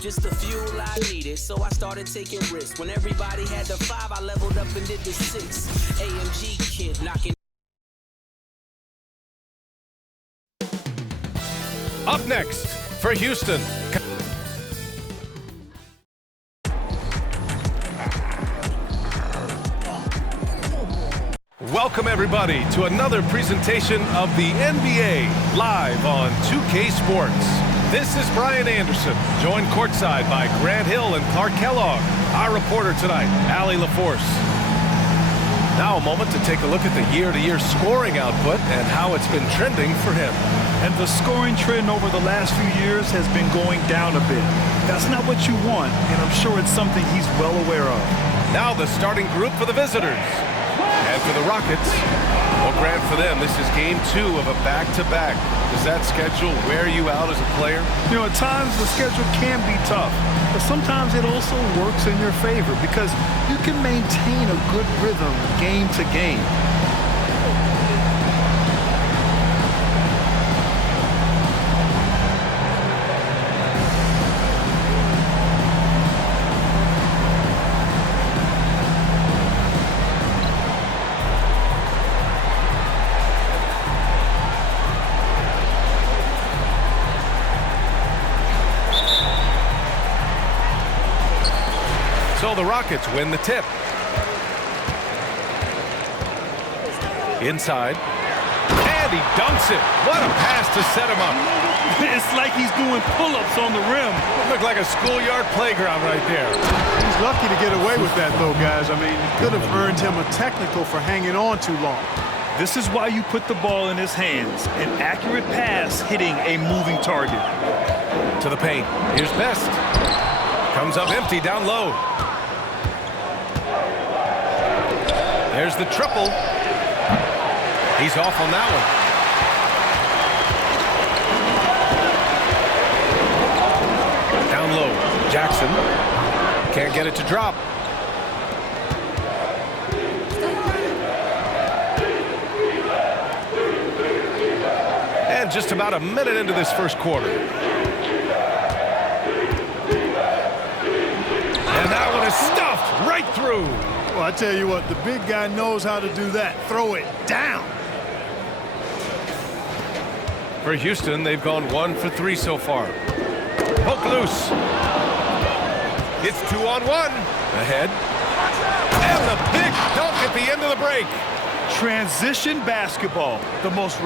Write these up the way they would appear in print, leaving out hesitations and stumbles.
just the fuel I needed, so I started taking risks. When everybody had the 5, I leveled up and did the 6. AMG kid knocking. Up next for Houston. Welcome everybody to another presentation of the NBA live on 2K Sports. This is Brian Anderson, joined courtside by Grant Hill and Clark Kellogg. Our reporter tonight, Allie LaForce. Now a moment to take a look at the year-to-year scoring output and how it's been trending for him. And the scoring trend over the last few years has been going down a bit. That's not what you want, and I'm sure it's something he's well aware of. Now the starting group for the visitors. And for the Rockets, well, Grant, for them, this is game 2 of a back-to-back. Does that schedule wear you out as a player? You know, at times the schedule can be tough, but sometimes it also works in your favor because you can maintain a good rhythm game to game. So the Rockets win the tip. Inside. And he dunks it. What a pass to set him up. It's like he's doing pull-ups on the rim. Looked like a schoolyard playground right there. He's lucky to get away with that, though, guys. I mean, it could have earned him a technical for hanging on too long. This is why you put the ball in his hands. An accurate pass hitting a moving target. To the paint. Here's Best. Comes up empty down low. There's the triple. He's off on that one. Down low. Jackson can't get it to drop. And just about a minute into this first quarter. And that one is stuffed right through. Well, I tell you what, the big guy knows how to do that. Throw it down. For Houston, they've gone 1 for 3 so far. Poke loose. It's 2-on-1. Ahead. And the big dunk at the end of the break. Transition basketball, the most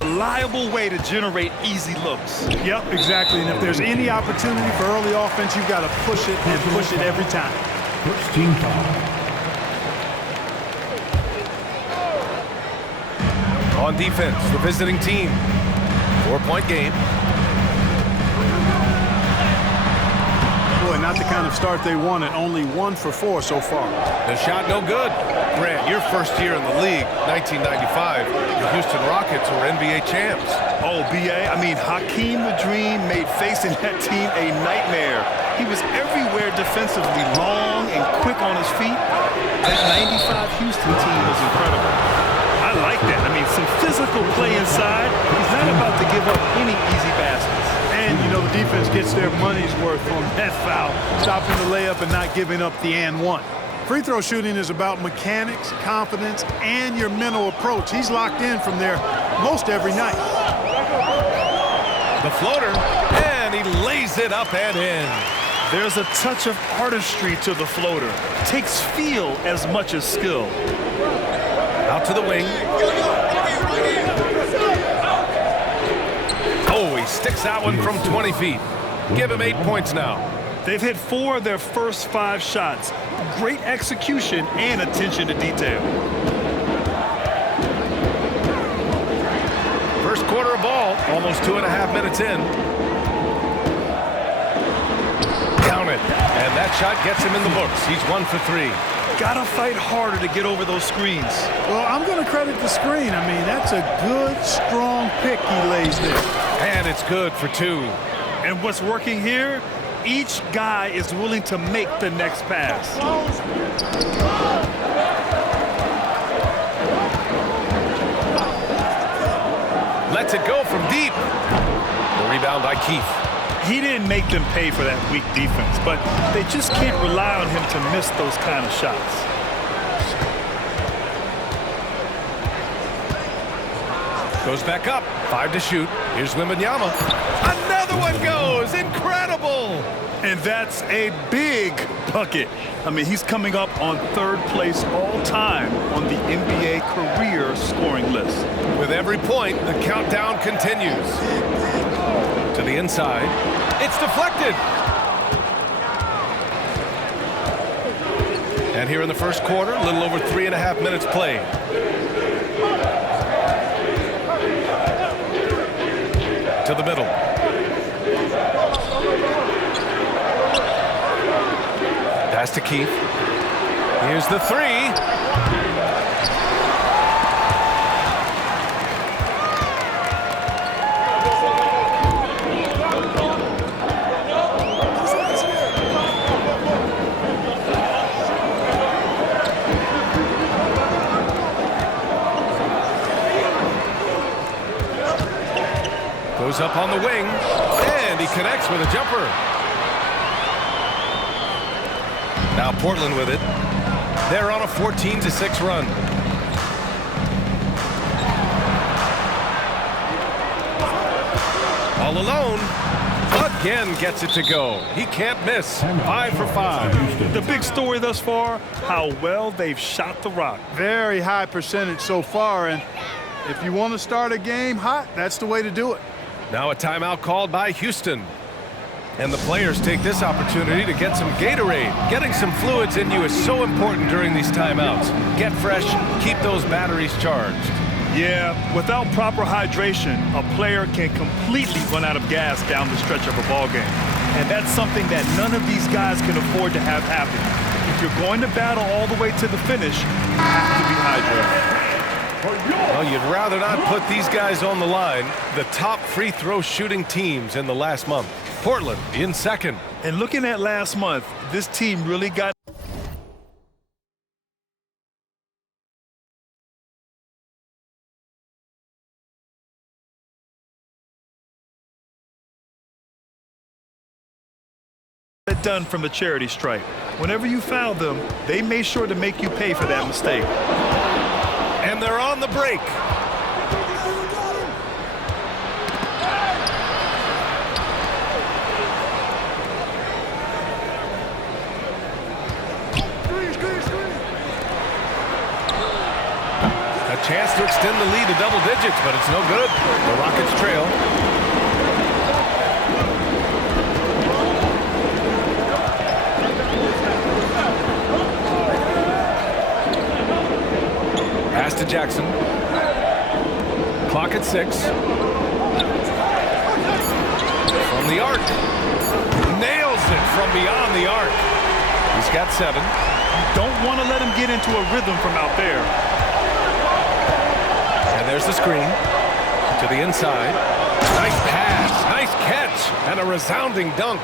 reliable way to generate easy looks. Yep, exactly. And if there's any opportunity for early offense, you've got to push it and push it every time. First team foul. On defense, the visiting team. 4-point game. Boy, not the kind of start they wanted. Only 1 for 4 so far. The shot no good. Grant, your first year in the league, 1995. The Houston Rockets were NBA champs. Oh, B.A., I mean, Hakeem the Dream made facing that team a nightmare. He was everywhere defensively, long and quick on his feet. That 95 Houston team was incredible. I like that. I mean, some physical play inside. He's not about to give up any easy baskets. And, you know, the defense gets their money's worth on that foul, stopping the layup and not giving up the and one. Free throw shooting is about mechanics, confidence, and your mental approach. He's locked in from there most every night. The floater, and he lays it up and in. There's a touch of artistry to the floater. Takes feel as much as skill. Out to the wing. Oh, he sticks that one from 20 feet. Give him 8 points now. They've hit 4 of their first 5 shots. Great execution and attention to detail. First quarter of ball, almost 2.5 minutes in. Count it. And that shot gets him in the books. He's 1 for 3. Gotta fight harder to get over those screens. Well, I'm going to credit the screen. I mean, that's a good, strong pick he lays there. And it's good for 2. And what's working here? Each guy is willing to make the next pass. Lets it go from deep. The rebound by Keith. He didn't make them pay for that weak defense, but they just can't rely on him to miss those kind of shots. Goes back up. 5 to shoot. Here's Wembanyama. Another one goes. Incredible. And that's a big bucket. I mean, he's coming up on 3rd place all time on the NBA career scoring list. With every point, the countdown continues. To the inside. It's deflected. And here in the first quarter, a little over 3.5 minutes played. To the middle. Pass to Keith. Here's the 3. Goes up on the wing, and he connects with a jumper. Now Portland with it. They're on a 14-6 run. All alone. Again gets it to go. He can't miss. 5 for 5. The big story thus far, how well they've shot the rock. Very high percentage so far, and if you want to start a game hot, that's the way to do it. Now a timeout called by Houston. And the players take this opportunity to get some Gatorade. Getting some fluids in you is so important during these timeouts. Get fresh, keep those batteries charged. Yeah, without proper hydration, a player can completely run out of gas down the stretch of a ball game. And that's something that none of these guys can afford to have happen. If you're going to battle all the way to the finish, you have to be hydrated. Well, you'd rather not put these guys on the line. The top free throw shooting teams in the last month. Portland in second. And looking at last month, this team really got it done from the charity stripe. Whenever you foul them, they made sure to make you pay for that mistake. And they're on the break. A chance to extend the lead to double digits, but it's no good. The Rockets trail. Pass to Jackson. Clock at 6. From the arc. Nails it from beyond the arc. He's got 7. Don't want to let him get into a rhythm from out there. And there's the screen. To the inside. Nice pass. Nice catch. And a resounding dunk.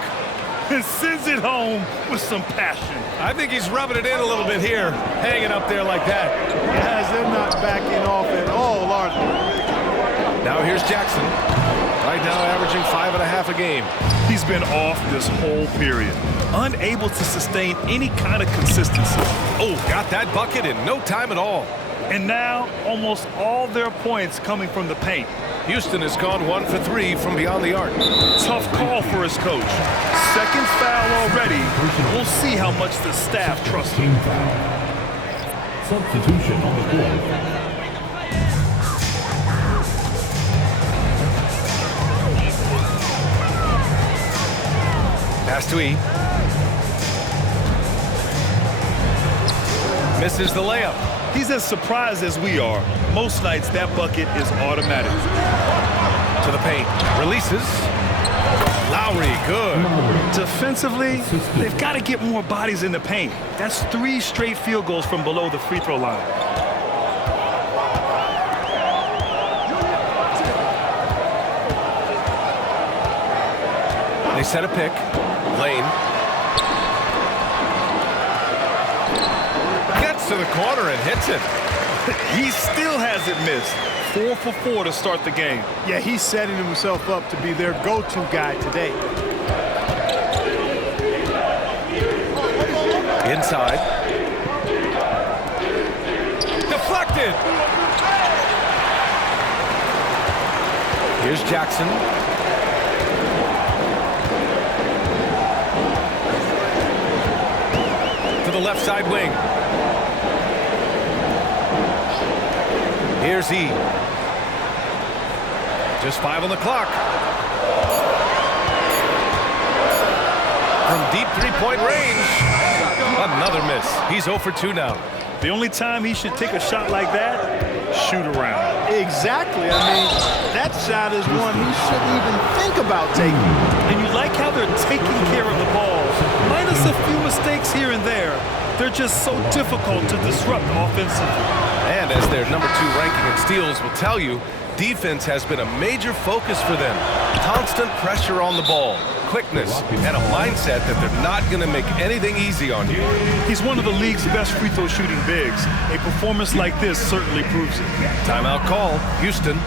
And sends it home with some passion. I think he's rubbing it in a little bit here. Hanging up there like that. Guys, they're not backing off at all, are they? Now here's Jackson. Right now averaging 5.5 a game. He's been off this whole period. Unable to sustain any kind of consistency. Oh, got that bucket in no time at all. And now almost all their points coming from the paint. Houston has gone 1 for 3 from beyond the arc. Tough call for his coach. Second foul already. We'll see how much the staff trusts him. Substitution on the court. Pass to E. Misses the layup. He's as surprised as we are. Most nights that bucket is automatic. To the paint. Releases. Lowry, good. Defensively, they've got to get more bodies in the paint. That's 3 straight field goals from below the free throw line. They set a pick. Lane. Gets to the corner and hits it. He still hasn't missed. 4 for 4 to start the game. Yeah, he's setting himself up to be their go-to guy today. Inside. Deflected. Here's Jackson. To the left side wing. Here's E. Just 5 on the clock. From deep three-point range. Another miss. He's 0 for 2 now. The only time he should take a shot like that, shoot around. Exactly. I mean, that shot is one he shouldn't even think about taking. And you like how they're taking care of the ball. Minus a few mistakes here and there, they're just so difficult to disrupt offensively. And as their number 2 ranking in steals will tell you, defense has been a major focus for them. Constant pressure on the ball, quickness, and a mindset that they're not going to make anything easy on you. He's one of the league's best free throw shooting bigs. A performance like this certainly proves it. Timeout call, Houston.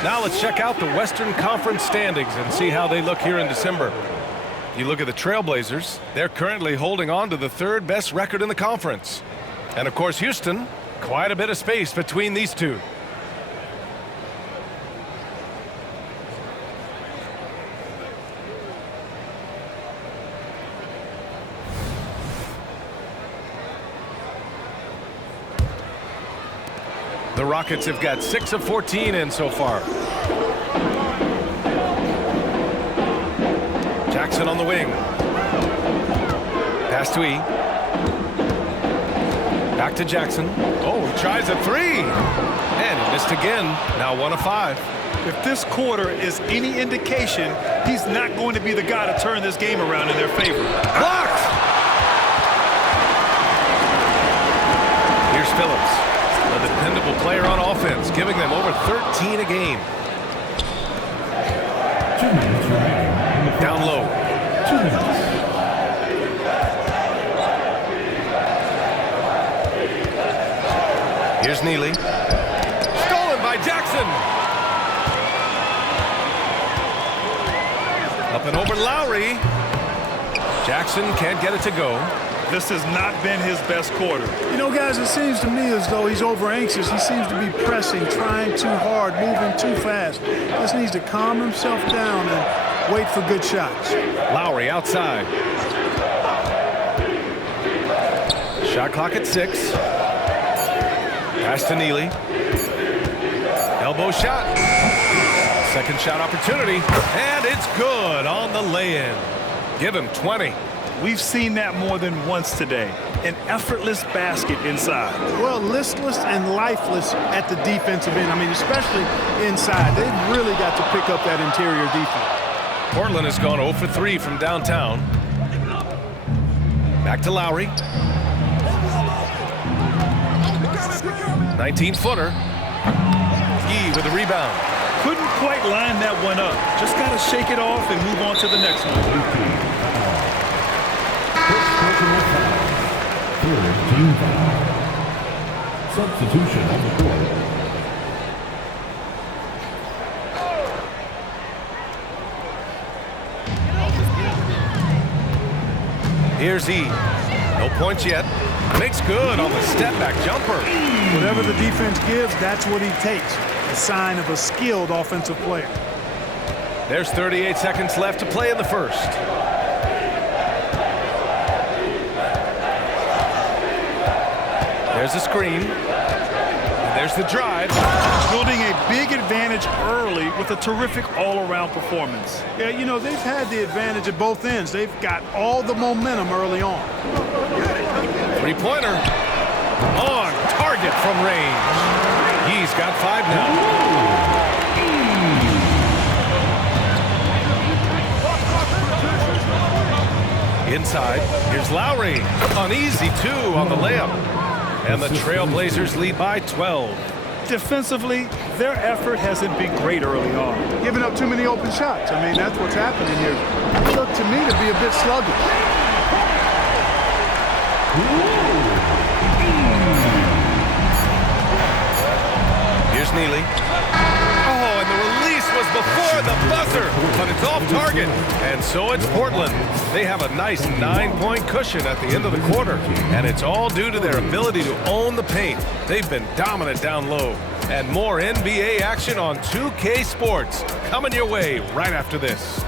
Now let's check out the Western Conference standings and see how they look here in December. You look at the Trailblazers, they're currently holding on to the 3rd best record in the conference. And of course Houston, quite a bit of space between these two. The Rockets have got 6 of 14 in so far. Jackson on the wing. Pass to E. Back to Jackson. Oh, he tries a 3. And he missed again. Now 1 of 5. If this quarter is any indication, he's not going to be the guy to turn this game around in their favor. Blocked! Here's Phillips. A dependable player on offense, giving them over 13 a game. 2 minutes remaining. Down low. 2 minutes. Here's Neely. Stolen by Jackson. Up and over Lowry. Jackson can't get it to go. This has not been his best quarter. You know, guys, it seems to me as though he's over anxious. He seems to be pressing, trying too hard, moving too fast. Just needs to calm himself down and wait for good shots. Lowry outside. Shot clock at 6. Pass to Neely. Elbow shot. Second shot opportunity. And it's good on the lay-in. Give him 20. We've seen that more than once today. An effortless basket inside. Well, listless and lifeless at the defensive end. I mean, especially inside. They've really got to pick up that interior defense. Portland has gone 0 for 3 from downtown. Back to Lowry. 19-footer. E with the rebound. Couldn't quite line that one up. Just got to shake it off and move on to the next one. Team foul. Substitution on the court. Here's E. No points yet. Makes good on the step-back jumper. Whatever the defense gives, that's what he takes. A sign of a skilled offensive player. There's 38 seconds left to play in the first. There's a screen. And there's the drive. Building a big advantage early with a terrific all-around performance. Yeah, you know, they've had the advantage at both ends. They've got all the momentum early on. Three-pointer. On target from range. He's got 5 now. Inside, here's Lowry. An easy 2 on the layup. And the Trailblazers lead by 12. Defensively, their effort hasn't been great early on. Giving up too many open shots. I mean, that's what's happening here. They look to me to be a bit sluggish. Here's Neely. Oh, and the release was before the buzzer, but it's off target. And so it's Portland. They have a nice 9-point cushion at the end of the quarter, and it's all due to their ability to own the paint. They've been dominant down low. And more NBA action on 2K Sports coming your way right after this.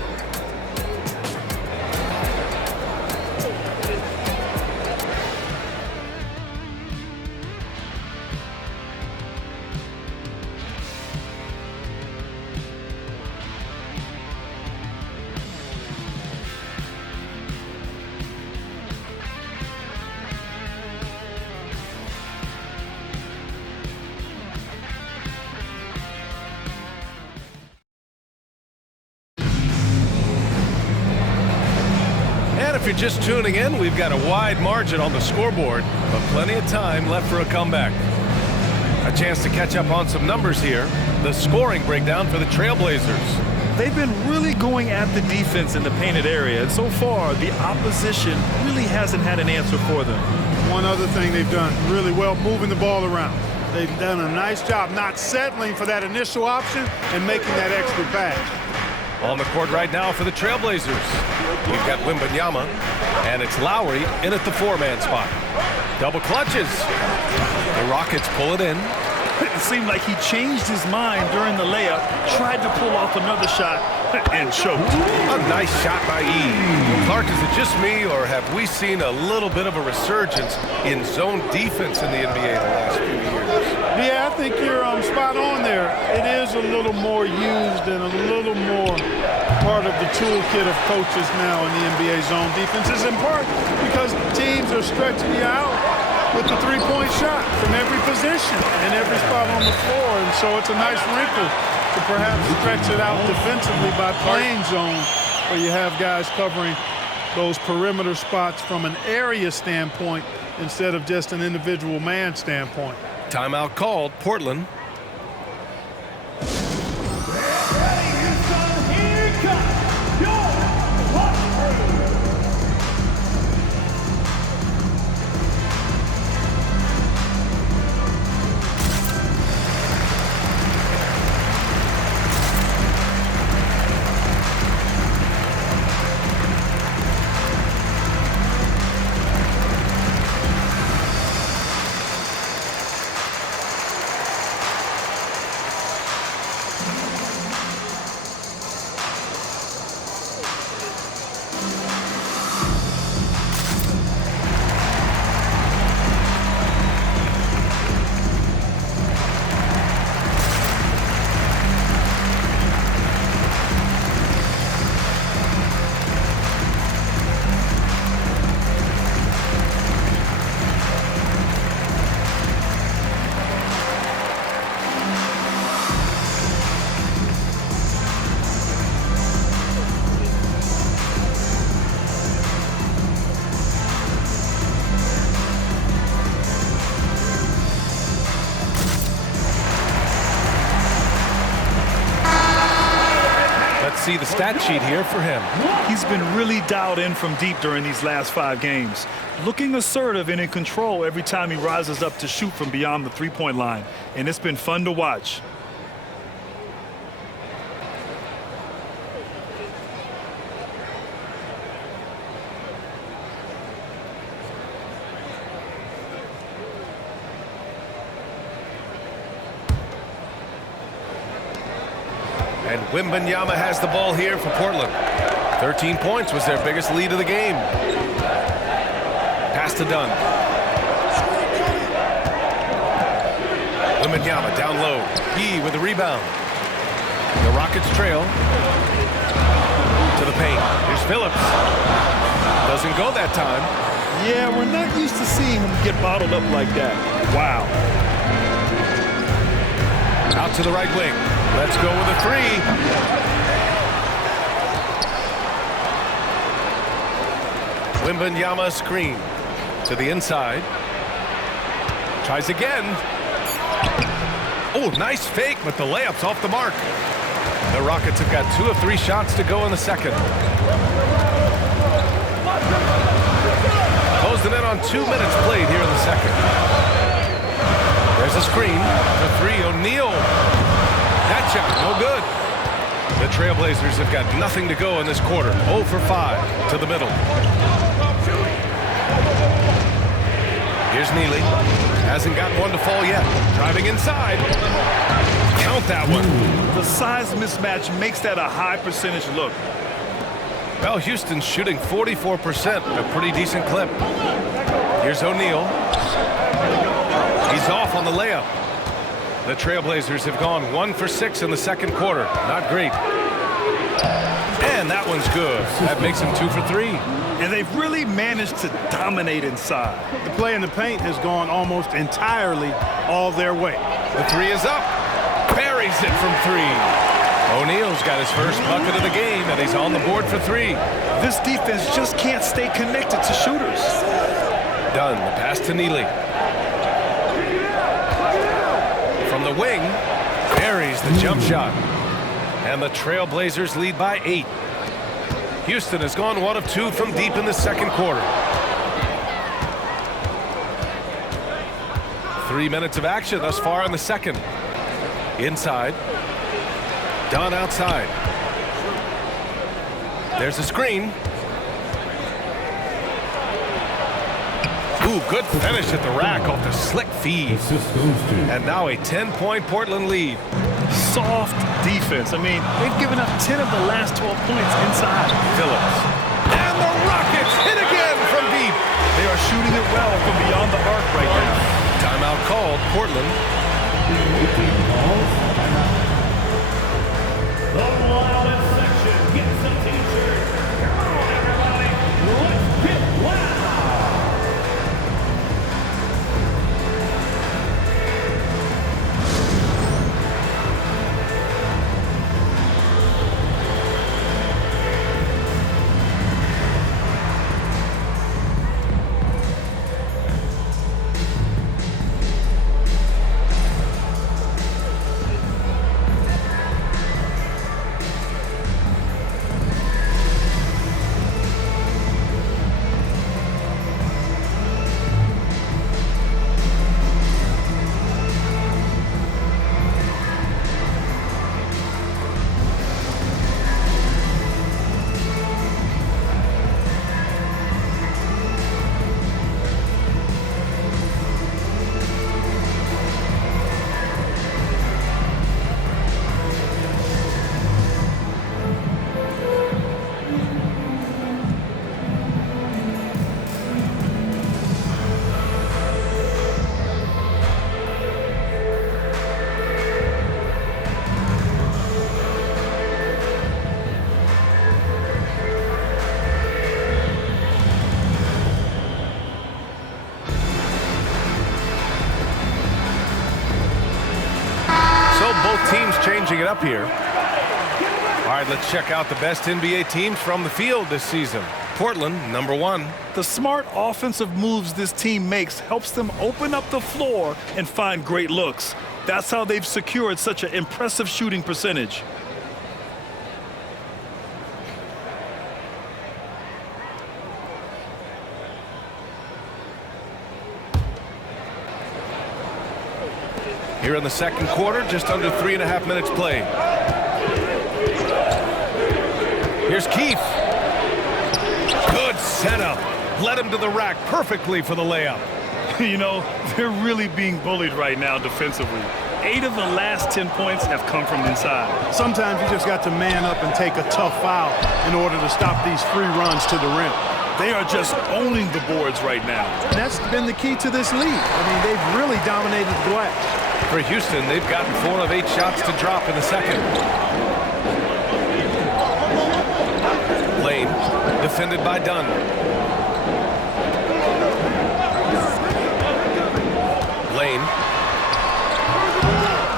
If you're just tuning in, we've got a wide margin on the scoreboard, but plenty of time left for a comeback. A chance to catch up on some numbers here. The scoring breakdown for the Trailblazers. They've been really going at the defense in the painted area, and so far, the opposition really hasn't had an answer for them. One other thing they've done really well, moving the ball around. They've done a nice job not settling for that initial option and making that extra pass. On the court right now for the Trailblazers, we've got Wembanyama, and it's Lowry in at the 4-man spot. Double clutches. The Rockets pull it in. It seemed like he changed his mind during the layup, tried to pull off another shot, and choked. A nice shot by E. Clark, is it just me, or have we seen a little bit of a resurgence in zone defense in the NBA the last few years? Yeah, I think you're spot on there. It is a little more used and a little more part of the toolkit of coaches now in the NBA zone defense, is in part because teams are stretching you out with the three-point shot from every position and every spot on the floor. And so it's a nice wrinkle to perhaps stretch it out defensively by playing zone, where you have guys covering those perimeter spots from an area standpoint instead of just an individual man standpoint. Timeout called, Portland. See the stat sheet here for him. He's been really dialed in from deep during these last 5 games. Looking assertive and in control every time he rises up to shoot from beyond the three-point line. And it's been fun to watch. And Wembanyama has the ball here for Portland. 13 points was their biggest lead of the game. Pass to Dunn. Wembanyama down low. He with the rebound. The Rockets trail to the paint. Here's Phillips. Doesn't go that time. Yeah, we're not used to seeing him get bottled up like that. Wow. Out to the right wing. Let's go with a three. Wembanyama screen to the inside. Tries again. Oh, nice fake, but the layup's off the mark. The Rockets have got 2 of 3 shots to go in the second. Closing in on 2 minutes played here in the second. There's a screen. The three, O'Neal. That shot, no good. The Trailblazers have got nothing to go in this quarter. 0 for 5 to the middle. Here's Neely. Hasn't got one to fall yet. Driving inside. Count that one. The size mismatch makes that a high percentage look. Well, Houston's shooting 44%, a pretty decent clip. Here's O'Neal. He's off on the layup. The Trailblazers have gone 1 for 6 in the second quarter. Not great. And that one's good. That makes them 2 for 3. And they've really managed to dominate inside. The play in the paint has gone almost entirely all their way. The three is up. Buries it from 3. O'Neal's got his first bucket of the game, and he's on the board for 3. This defense just can't stay connected to shooters. Dunn, the pass to Neely. From the wing, buries the jump shot. And the Trailblazers lead by 8. Houston has gone 1 of 2 from deep in the second quarter. 3 minutes of action thus far in the second. Inside. Dunn outside. There's a screen. Ooh, good finish at the rack off the slick feed. And now a 10-point Portland lead. Soft defense. I mean, they've given up 10 of the last 12 points inside. Phillips. And the Rockets hit again from deep. They are shooting it well from beyond the arc right now. Timeout called, Portland. The wildest section gets a t-shirt. Come on, everybody. Let's get loud. Both teams changing it up here. All right, let's check out the best NBA teams from the field this season. Portland, number 1. The smart offensive moves this team makes helps them open up the floor and find great looks. That's how they've secured such an impressive shooting percentage. Here in the second quarter, just under 3.5 minutes played. Here's Keith. Good setup. Led him to the rack perfectly for the layup. You know, they're really being bullied right now defensively. 8 of the last 10 points have come from inside. Sometimes you just got to man up and take a tough foul in order to stop these free runs to the rim. They are just owning the boards right now. And that's been the key to this league. I mean, they've really dominated the glass. For Houston, they've gotten 4 of 8 shots to drop in the second. Lane, defended by Dunn. Lane.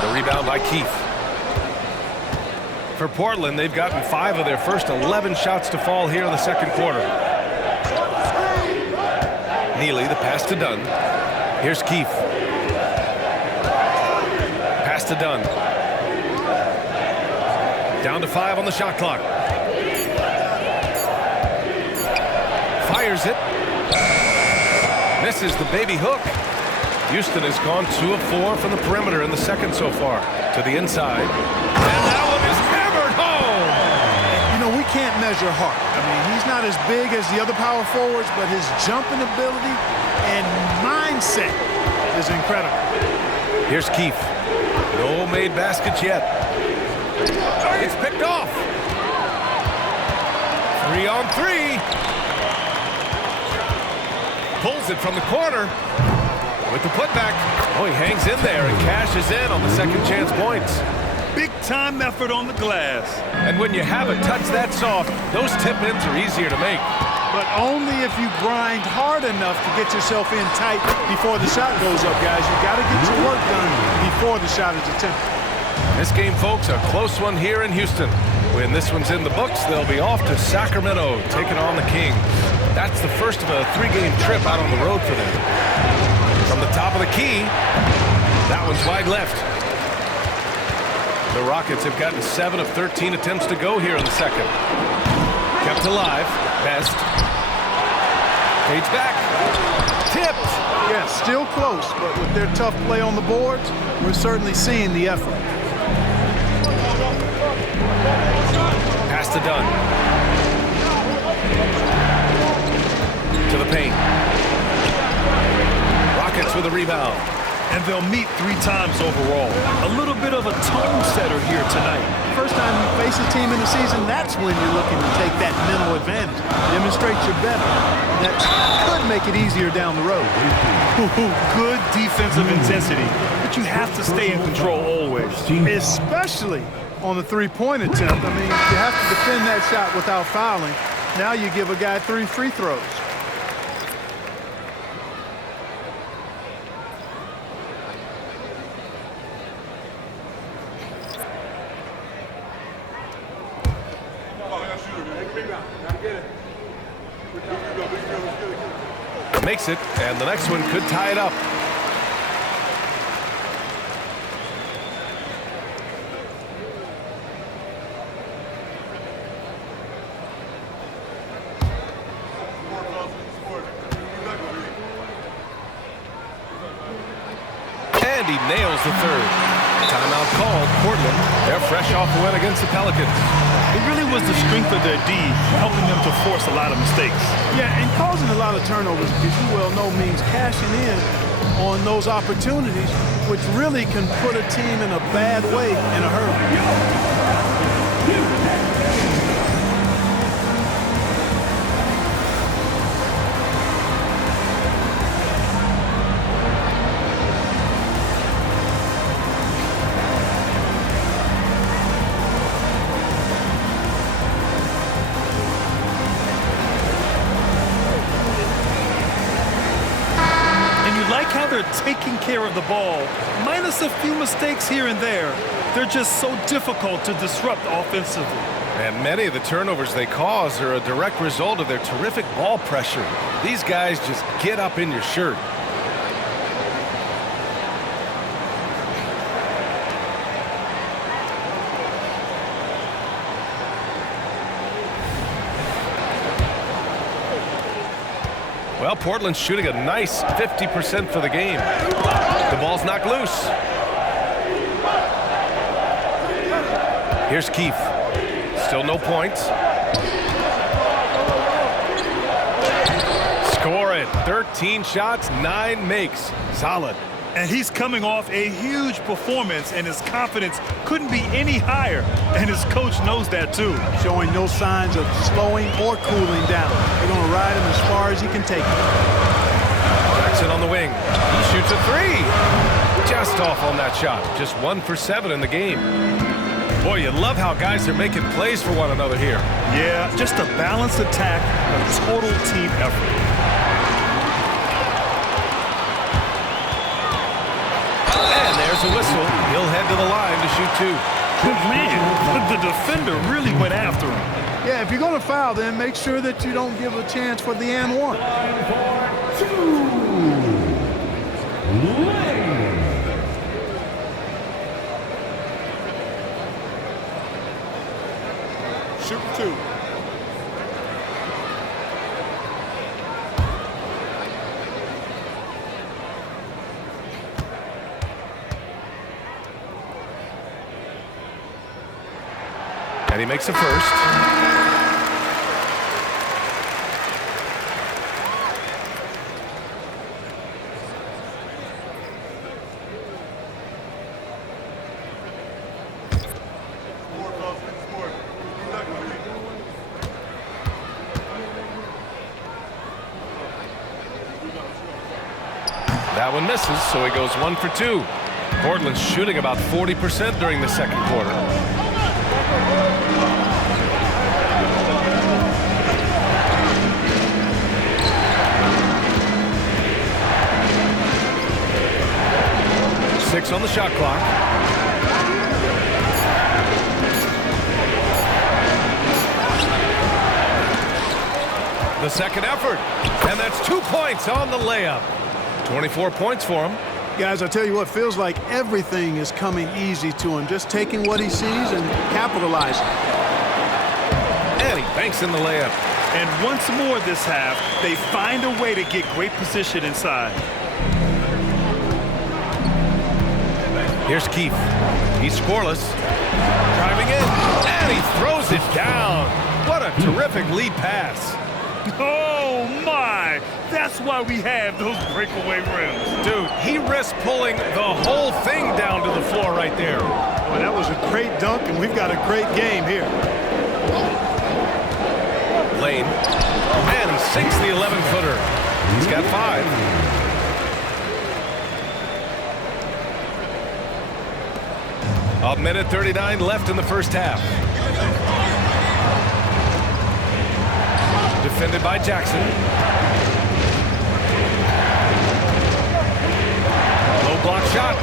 The rebound by Keith. For Portland, they've gotten 5 of their first 11 shots to fall here in the second quarter. Neely, the pass to Dunn. Here's Keith. Pass to Dunn. Down to 5 on the shot clock. Fires it. Misses the baby hook. Houston has gone 2 of 4 from the perimeter in the second so far. To the inside. And that one is hammered home. You know, we can't measure Hart. I mean, he's not as big as the other power forwards, but his jumping ability and mindset is incredible. Here's Keith. No made baskets yet. It's picked off. 3 on 3. Pulls it from the corner with the putback. Oh, he hangs in there and cashes in on the second chance points. Big time effort on the glass. And when you have a touch that soft, those tip-ins are easier to make. But only if you grind hard enough to get yourself in tight before the shot goes up, guys. You got to get your work done before the shot is attempted. This game, folks, a close one here in Houston. When this one's in the books, they'll be off to Sacramento, taking on the Kings. That's the first of a 3-game trip out on the road for them. From the top of the key, that one's wide left. The Rockets have gotten 7 of 13 attempts to go here in the second. Kept alive. Best. Fades back. Tipped. Yeah, still close, but with their tough play on the boards, we're certainly seeing the effort. Pass to Dunn. To the paint. Rockets with a rebound. And they'll meet 3 times overall. A little bit of a tone setter here tonight. First time you face a team in the season, that's when you're looking to take that mental advantage. Demonstrate you're better. That could make it easier down the road. Good defensive intensity, but you have to stay in control always. Especially on the three-point attempt. I mean, you have to defend that shot without fouling. Now you give a guy 3 free throws. Makes it, and the next one could tie it up. And he nails the third. Timeout called. Portland, they're fresh off the win against the Pelicans. It really was the strength of their D helping them to force a lot of mistakes. Yeah, and causing a lot of turnovers, as you well know, means cashing in on those opportunities, which really can put a team in a bad way in a hurry. How they're taking care of the ball, minus a few mistakes here and there. They're just so difficult to disrupt offensively. And many of the turnovers they cause are a direct result of their terrific ball pressure. These guys just get up in your shirt. Well, Portland's shooting a nice 50% for the game. The ball's knocked loose. Here's Keith. Still no points. Score it. 13 shots, 9 makes. Solid. And he's coming off a huge performance, and his confidence couldn't be any higher. And his coach knows that, too. Showing no signs of slowing or cooling down. They're going to ride him as far as he can take it. Jackson on the wing. He shoots a three. Just off on that shot. Just 1 for 7 in the game. Boy, you love how guys are making plays for one another here. Yeah, just a balanced attack, a total team effort. And there's a whistle. He'll head to the line to shoot 2. Man, the defender really went after him. Yeah, if you're going to foul, then make sure that you don't give a chance for the and one. Shoot 2. And he makes a first. That one misses, so he goes 1 for 2. Portland's shooting about 40% during the second quarter. Six on the shot clock. The second effort, and that's 2 points on the layup. 24 points for him. Guys, I tell you what, feels like everything is coming easy to him. Just taking what he sees and capitalizing. And he banks in the layup. And once more this half, they find a way to get great position inside. Here's Keith. He's scoreless. Driving in, and he throws it down. What a terrific lead pass. Oh, my! That's why we have those breakaway rims. Dude, he risked pulling the whole thing down to the floor right there. Well, that was a great dunk, and we've got a great game here. Lane. And he sinks the 11-footer. He's got 5. A minute 39 left in the first half. Defended by Jackson. Low block shot.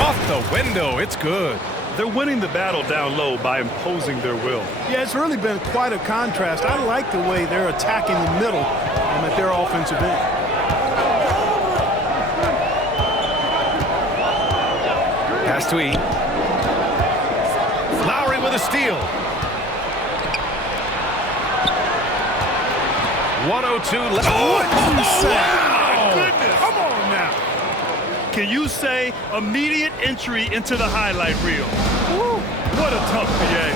Off the window. It's good. They're winning the battle down low by imposing their will. Yeah, it's really been quite a contrast. I like the way they're attacking the middle at their offensive end. Pass to E. Lowry with a steal. 102 left. What did you say? My goodness. Come on now. Can you say immediate entry into the highlight reel? Woo. What a tough PA.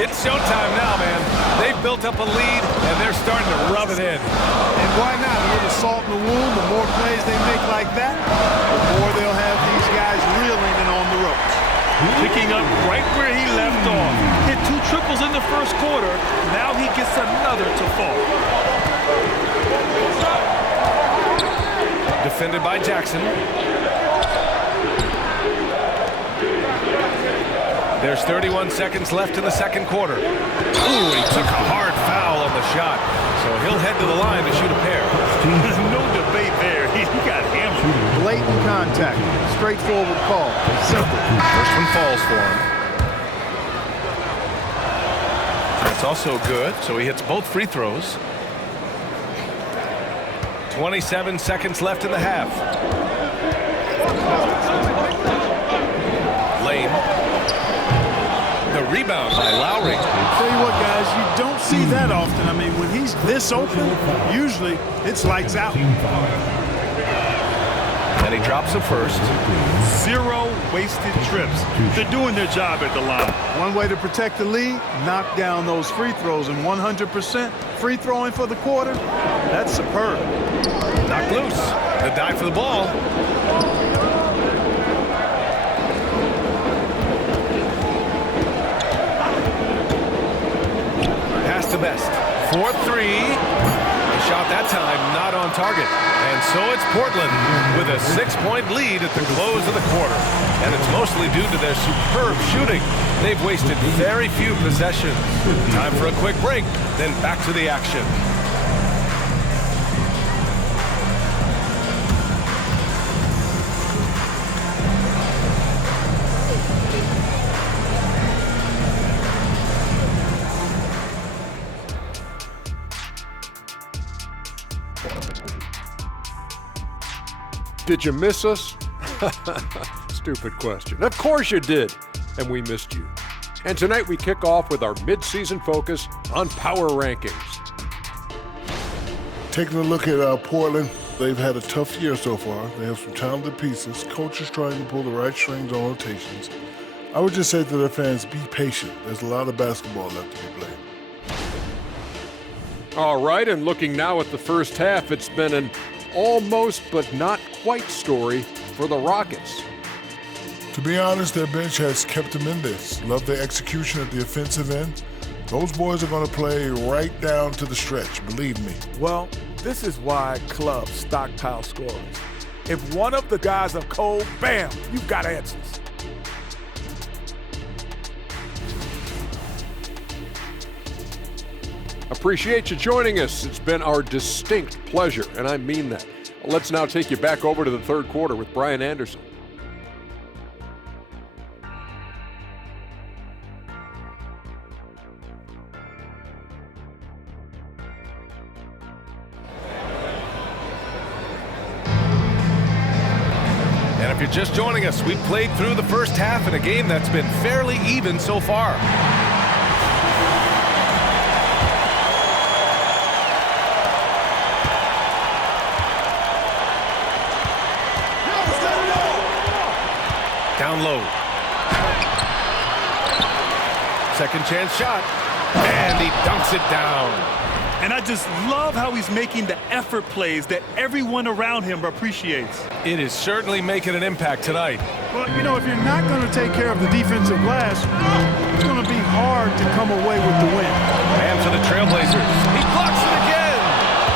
It's showtime now, man. They've built up a lead, and they're starting to rub it in. And why not? A little salt in the wound. The more plays they make like that, the more they'll have these guys reeling and on the ropes. Picking up right where he left off. Hit 2 triples in the first quarter. Now he gets another to fall. Defended by Jackson. There's 31 seconds left in the second quarter. Ooh, he took a hard foul on the shot. So he'll head to the line to shoot a pair. No debate there. He got hammered. Blatant contact. Straightforward call. Simple. First one falls for him. That's also good, so he hits both free throws. 27 seconds left in the half. Lane. The rebound by Lowry. Tell you what, guys, you don't see that often. I mean, when he's this open, usually it's lights out. And he drops him first. 0 wasted trips. They're doing their job at the line. One way to protect the lead, knock down those free throws, and 100% free throwing for the quarter, that's superb. Knocked loose. The dive for the ball. Pass to Best. 4-3. The shot that time not on target. And so it's Portland with a 6-point lead at the close of the quarter. And it's mostly due to their superb shooting. They've wasted very few possessions. Time for a quick break, then back to the action. Did you miss us? Stupid question. Of course you did, and we missed you. And tonight we kick off with our mid-season focus on power rankings. Taking a look at Portland, they've had a tough year so far. They have some talented pieces. Coaches trying to pull the right strings on rotations. I would just say to their fans, be patient. There's a lot of basketball left to be played. All right, and looking now at the first half, it's been an almost but not quite story for the Rockets. To be honest, their bench has kept them in this. Love their execution at the offensive end. Those boys are going to play right down to the stretch, believe me. Well, this is why clubs stockpile scorers. If one of the guys are cold, bam, you've got answers. Appreciate you joining us. It's been our distinct pleasure, and I mean that. Let's now take you back over to the third quarter with Brian Anderson. And if you're just joining us, we've played through the first half in a game that's been fairly even so far. Down low. Second chance shot. And he dunks it down. And I just love how he's making the effort plays that everyone around him appreciates. It is certainly making an impact tonight. Well, you know, if you're not going to take care of the defensive glass, it's going to be hard to come away with the win. And for the Trailblazers, he blocks it again.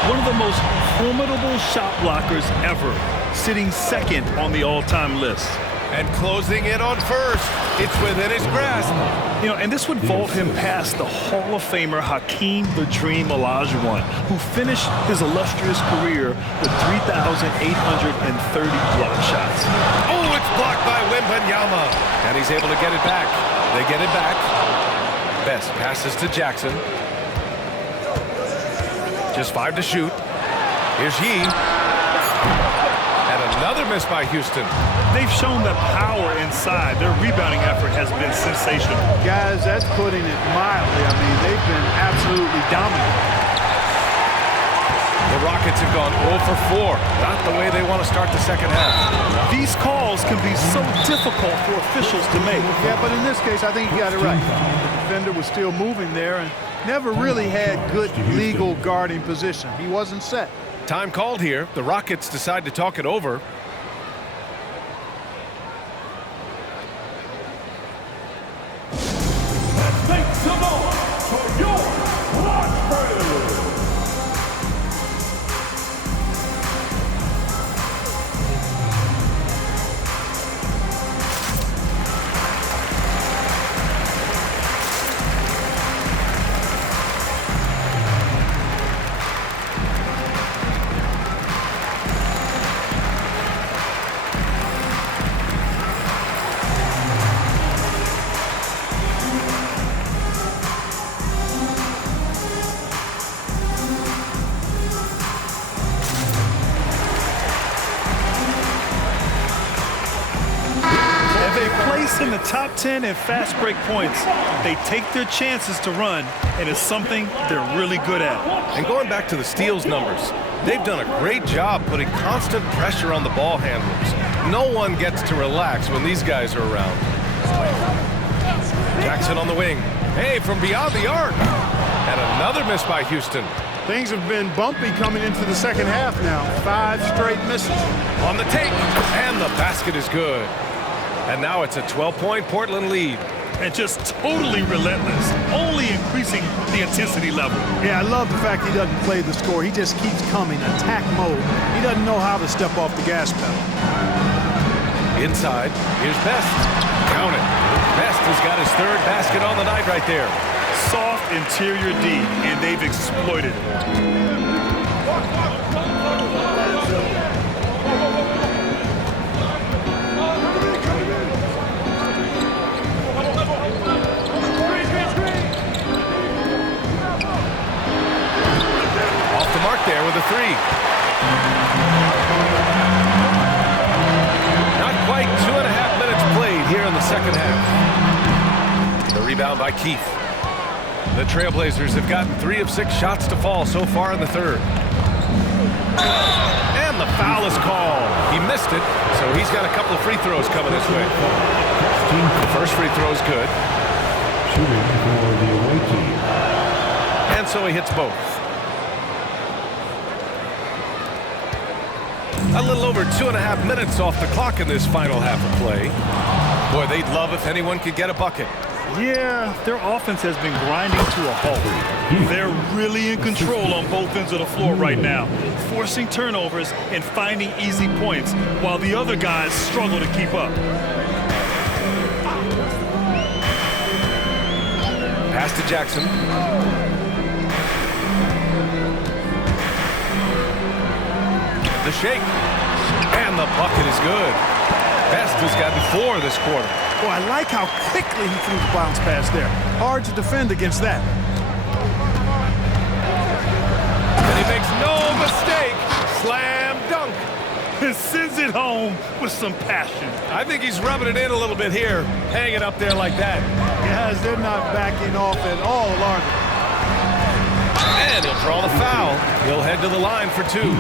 One of the most formidable shot blockers ever, sitting second on the all-time list. And closing in on first. It's within his grasp. You know, and this would vault him past the Hall of Famer Hakeem the Dream Olajuwon, who finished his illustrious career with 3,830 block shots. Oh, it's blocked by Wembanyama. And he's able to get it back. They get it back. Best passes to Jackson. Just 5 to shoot. Here's Yee. And another miss by Houston. They've shown the power inside. Their rebounding effort has been sensational. Guys, that's putting it mildly. I mean, they've been absolutely dominant. The Rockets have gone 0 for 4. Not the way they want to start the second half. These calls can be so difficult for officials to make. Yeah, but in this case, I think he got it right. The defender was still moving there and never really had good legal guarding position. He wasn't set. Time called here. The Rockets decide to talk it over. Make some noise for your Watford. in the top 10 in fast break points. They take their chances to run, and it's something they're really good at. And going back to the steals numbers, they've done a great job putting constant pressure on the ball handlers. No one gets to relax when these guys are around. Jackson on the wing. Hey, from beyond the arc. And another miss by Houston. Things have been bumpy coming into the second half now. 5 straight misses. On the take, and the basket is good. And now it's a 12-point Portland lead. And just totally relentless, only increasing the intensity level. Yeah, I love the fact he doesn't play the score. He just keeps coming, attack mode. He doesn't know how to step off the gas pedal. Inside, here's Best. Count it. Best has got his 3rd basket on the night right there. Soft interior D, and they've exploited it. There with a 3. Not quite 2.5 minutes played here in the second half. The rebound by Keith. The Trailblazers have gotten 3 of 6 shots to fall so far in the 3rd. And the foul is called. He missed it, so he's got a couple of free throws coming this way. The first free throw is good. Shooting for the away team. And so he hits both. A little over 2.5 minutes off the clock in this final half of play. Boy, they'd love if anyone could get a bucket. Yeah, their offense has been grinding to a halt. They're really in control on both ends of the floor right now, forcing turnovers and finding easy points while the other guys struggle to keep up. Pass to Jackson. The shake, and the bucket is good. Best has gotten 4 this quarter. Boy, I like how quickly he threw the bounce pass there. Hard to defend against that. And he makes no mistake. Slam dunk. And sends it home with some passion. I think he's rubbing it in a little bit here, hanging up there like that. Guys, they're not backing off at all, are they? And he'll draw the foul. He'll head to the line for 2.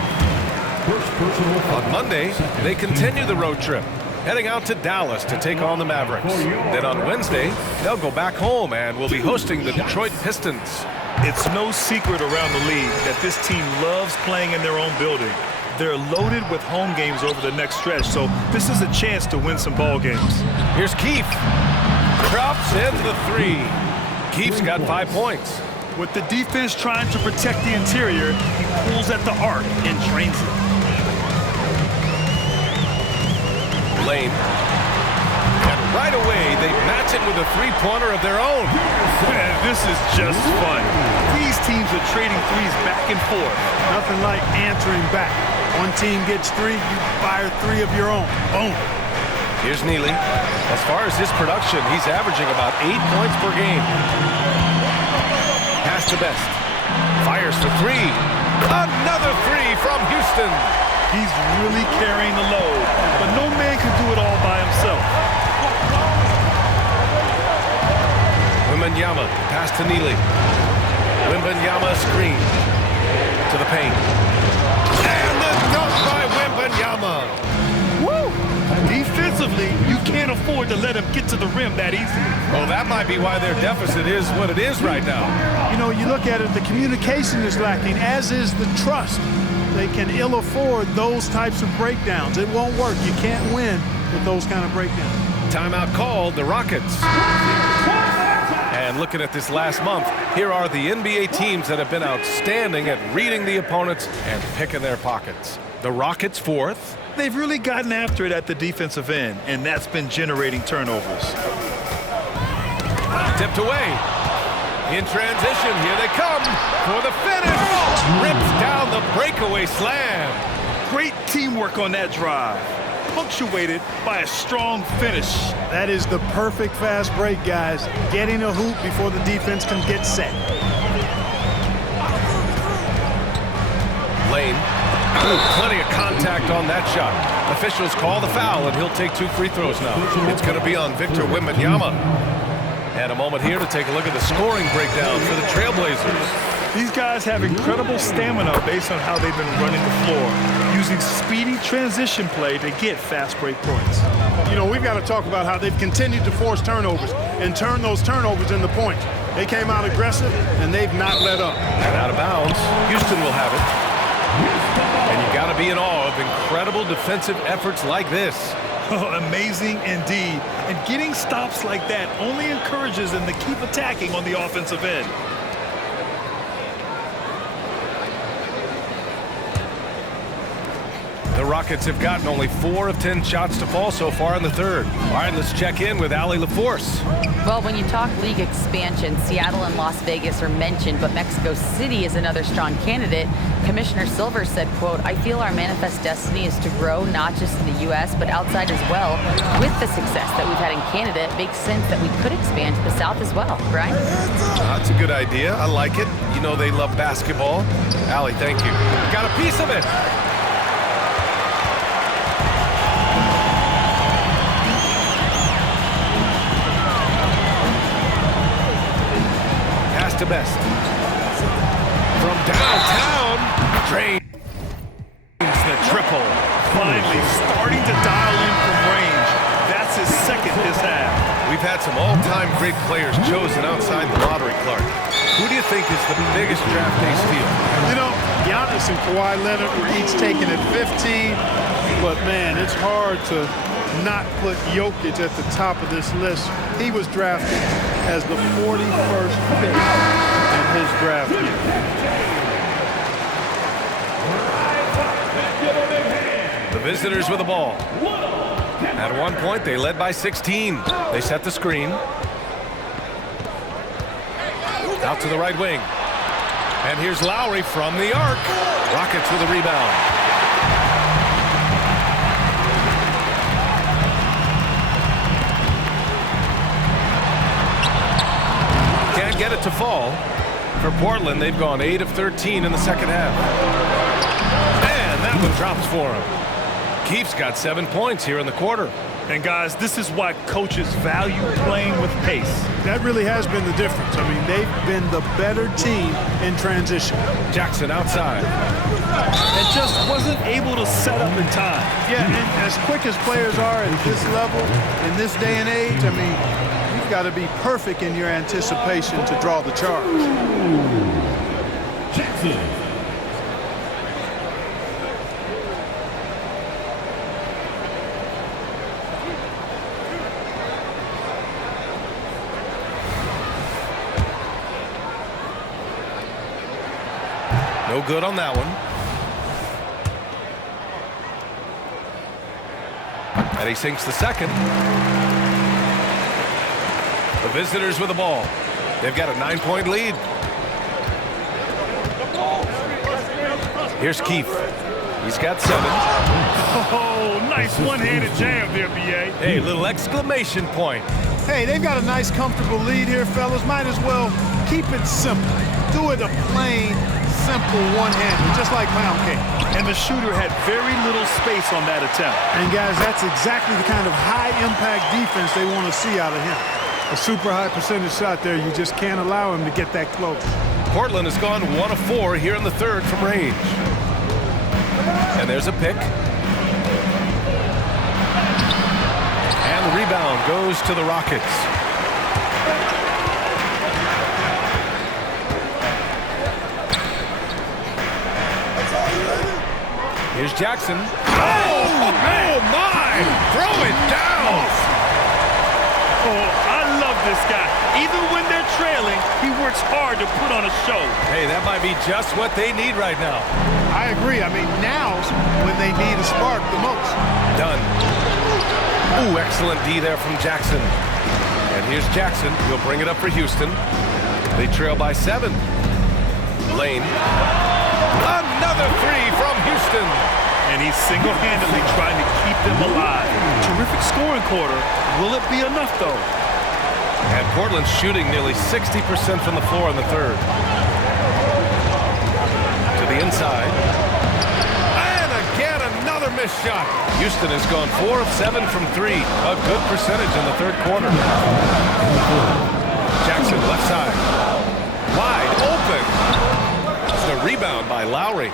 On Monday, they continue the road trip, heading out to Dallas to take on the Mavericks. Then on Wednesday, they'll go back home and will be hosting the Detroit Pistons. It's no secret around the league that this team loves playing in their own building. They're loaded with home games over the next stretch, so this is a chance to win some ball games. Here's Keith. Drops in the 3. Keith's got 5 points. With the defense trying to protect the interior, he pulls at the arc and drains it. Lane. And right away, they match it with a 3-pointer of their own. Man, this is just fun. These teams are trading threes back and forth. Nothing like answering back. One team gets 3, you fire 3 of your own. Boom. Here's Neely. As far as his production, he's averaging about 8 points per game. Pass to Best. Fires for 3. Another 3 from Houston. He's really carrying the load, but no man can do it all by himself. Wembanyama, pass to Neely. Wembanyama screen to the paint. And the dunk by Wembanyama. Woo! Defensively, you can't afford to let him get to the rim that easily. Well, that might be why their deficit is what it is right now. You know, you look at it, the communication is lacking, as is the trust. They can ill afford those types of breakdowns. It won't work. You can't win with those kind of breakdowns. Timeout called, the Rockets. And looking at this last month, here are the NBA teams that have been outstanding at reading the opponents and picking their pockets. The Rockets 4th. They've really gotten after it at the defensive end, and that's been generating turnovers. Tipped away. In transition, here they come for the finish. Rips down the breakaway slam. Great teamwork on that drive, punctuated by a strong finish. That is the perfect fast break, guys. Getting a hoop before the defense can get set. Lane. Ooh, plenty of contact on that shot. Officials call the foul, and he'll take 2 free throws now. It's going to be on Victor Wembanyama. And a moment here to take a look at the scoring breakdown for the Trailblazers. These guys have incredible stamina based on how they've been running the floor, using speedy transition play to get fast break points. You know, we've got to talk about how they've continued to force turnovers and turn those turnovers into points. They came out aggressive, and they've not let up. And out of bounds, Houston will have it. And you got to be in awe of incredible defensive efforts like this. Oh, amazing indeed. And getting stops like that only encourages them to keep attacking on the offensive end. The Rockets have gotten only 4 of 10 shots to fall so far in the third. All right, let's check in with Allie LaForce. Well, when you talk league expansion, Seattle and Las Vegas are mentioned, but Mexico City is another strong candidate. Commissioner Silver said, quote, "I feel our manifest destiny is to grow not just in the U.S., but outside as well. With the success that we've had in Canada, it makes sense that we could expand to the South as well." Brian? That's a good idea. I like it. You know they love basketball. Allie, thank you. Got a piece of it. To Best. From downtown, drains the triple. Finally starting to dial in from range. That's his second this half. We've had some all-time great players chosen outside the lottery, Clark. Who do you think is the biggest draft day steal? You know, Giannis and Kawhi Leonard were each taken at 15, but man, it's hard to not put Jokic at the top of this list. He was drafted as the 41st pick in his draft year. The visitors with the ball. At one point, they led by 16. They set the screen. Out to the right wing. And here's Lowry from the arc. Rockets with a rebound. Get it to fall. For Portland, they've gone 8 of 13 in the second half. And that one drops for him. Keefe's got 7 points here in the quarter. And guys, this is why coaches value playing with pace. That really has been the difference. I mean, they've been the better team in transition. Jackson outside. And just wasn't able to set up in time. Yeah, and as quick as players are at this level, in this day and age, I mean, got to be perfect in your anticipation to draw the charge. Jackson. No good on that one. And he sinks the second. The visitors with the ball. They've got a 9-point lead. Here's Keefe. He's got 7. Oh, nice one-handed jam there, B.A. Hey, little exclamation point. Hey, they've got a nice, comfortable lead here, fellas. Might as well keep it simple. Do it a plain, simple one-hander, just like pound cake. And the shooter had very little space on that attempt. And, guys, that's exactly the kind of high-impact defense they want to see out of him. A super high percentage shot there. You just can't allow him to get that close. Portland has gone 1 of 4 here in the third from range. And there's a pick. And the rebound goes to the Rockets. Here's Jackson. Oh my! Throw it down! Oh, I love this guy. Even when they're trailing, he works hard to put on a show. Hey, that might be just what they need right now. I agree. I mean, now's when they need a spark the most. Done. Ooh, excellent D there from Jackson. And here's Jackson. He'll bring it up for Houston. They trail by 7. Lane. Another 3 from Houston. And he's single-handedly trying to keep them alive. Terrific scoring quarter. Will it be enough, though? And Portland's shooting nearly 60% from the floor in the third. To the inside. And again, another missed shot. Houston has gone 4 of 7 from 3. A good percentage in the third quarter. Jackson, left side. Wide open. The rebound by Lowry.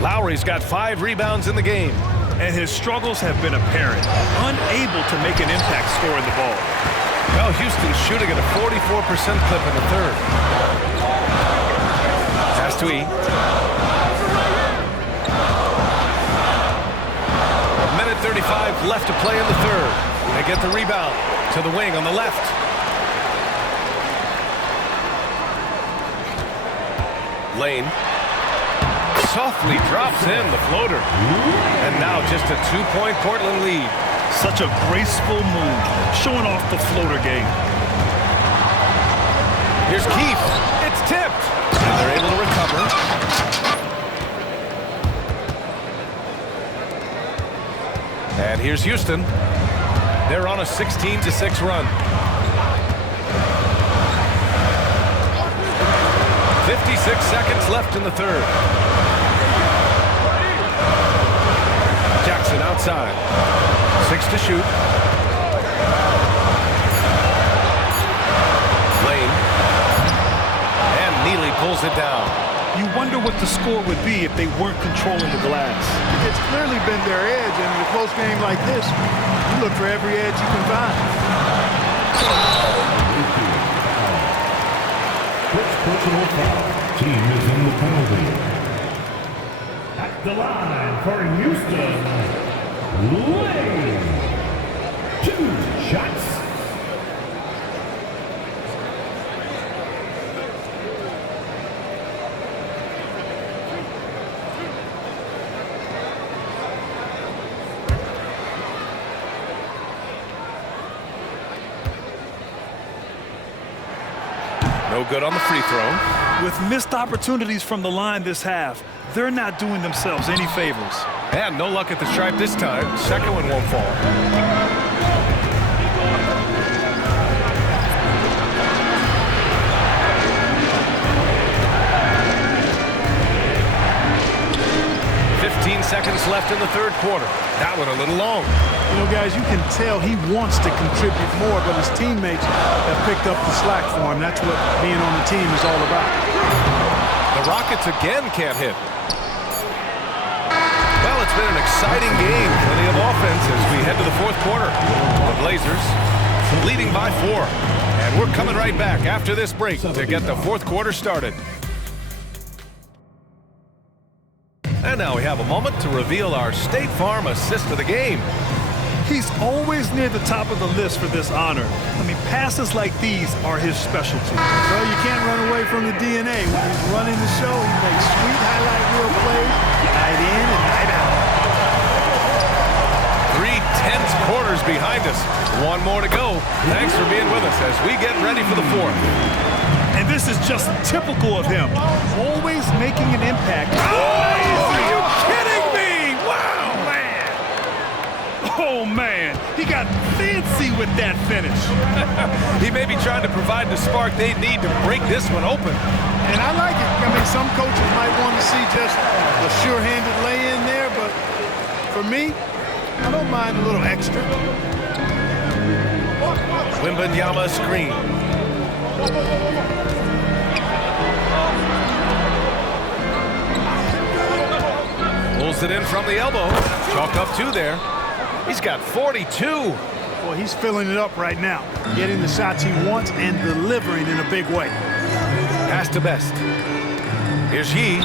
Lowry's got 5 rebounds in the game. And his struggles have been apparent. Unable to make an impact scoring the ball. Well, Houston's shooting at a 44% clip in the third. Pass to E. A minute 35 left to play in the third. They get the rebound to the wing on the left. Lane softly drops in the floater. And now just a 2-point Portland lead. Such a graceful move, showing off the floater game. Here's Keith. It's tipped. And they're able to recover. And here's Houston. They're on a 16-6 run. 56 seconds left in the third. Jackson outside. 6 to shoot. Lane. And Neely pulls it down. You wonder what the score would be if they weren't controlling the glass. It's clearly been their edge, and in a close game like this, you look for every edge you can find. First personal foul. Team is in the penalty. At the line for Houston, Lane. 2 shots. No good on the free throw. With missed opportunities from the line this half, they're not doing themselves any favors. And no luck at the stripe this time. Second one won't fall. 15 seconds left in the third quarter. That one a little long. You know, guys, you can tell he wants to contribute more, but his teammates have picked up the slack for him. That's what being on the team is all about. The Rockets again can't hit. Well, it's been an exciting game. Plenty of offense as we head to the fourth quarter. The Blazers leading by 4. And we're coming right back after this break to get the fourth quarter started. And now we have a moment to reveal our State Farm assist of the game. He's always near the top of the list for this honor. I mean, passes like these are his specialty. Well, you can't run away from the DNA. When he's running the show, he makes sweet highlight reel plays, night in and night out. 3 tense quarters behind us. One more to go. Thanks for being with us as we get ready for the fourth. And this is just typical of him. Always making an impact. Oh, are you kidding me? Wow, man. Oh, man. He got fancy with that finish. He may be trying to provide the spark they need to break this one open. And I like it. I mean, some coaches might want to see just a sure-handed lay-in there, but for me, I don't mind a little extra. Wembanyama screen. Pulls it in from the elbow. Chalk up 2 there. He's got 42. Well, he's filling it up right now. Getting the shots he wants and delivering in a big way. Pass to Best. Here's Yee.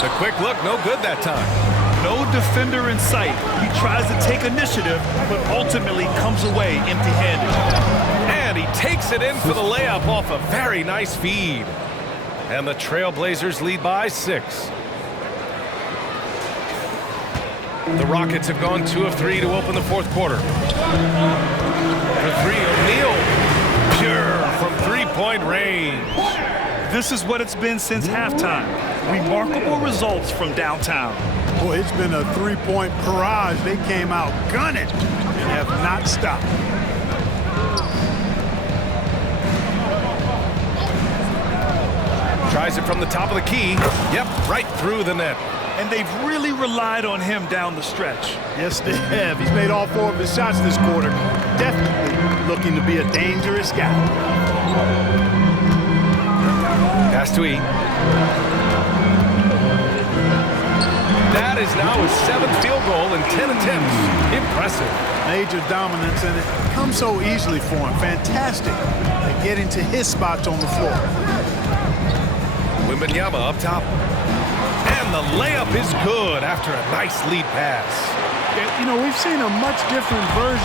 The quick look, no good that time. No defender in sight. He tries to take initiative, but ultimately comes away empty-handed. And he takes it in for the layup off a very nice feed. And the Trailblazers lead by 6. The Rockets have gone 2 of 3 to open the fourth quarter. For 3, O'Neal. Pure from three-point range. This is what it's been since halftime. Remarkable results from downtown. Boy, it's been a three-point barrage. They came out gunning and have not stopped. Tries it from the top of the key. Yep, right through the net. and they've really relied on him down the stretch. Yes, they have. He's made all 4 of his shots this quarter. Definitely looking to be a dangerous guy. Pass to E. That is now his 7th field goal in 10 attempts. Impressive. Major dominance, and it comes so easily for him. Fantastic at getting to his spots on the floor. Wembanyama up top. And the layup is good after a nice lead pass. You know, we've seen a much different version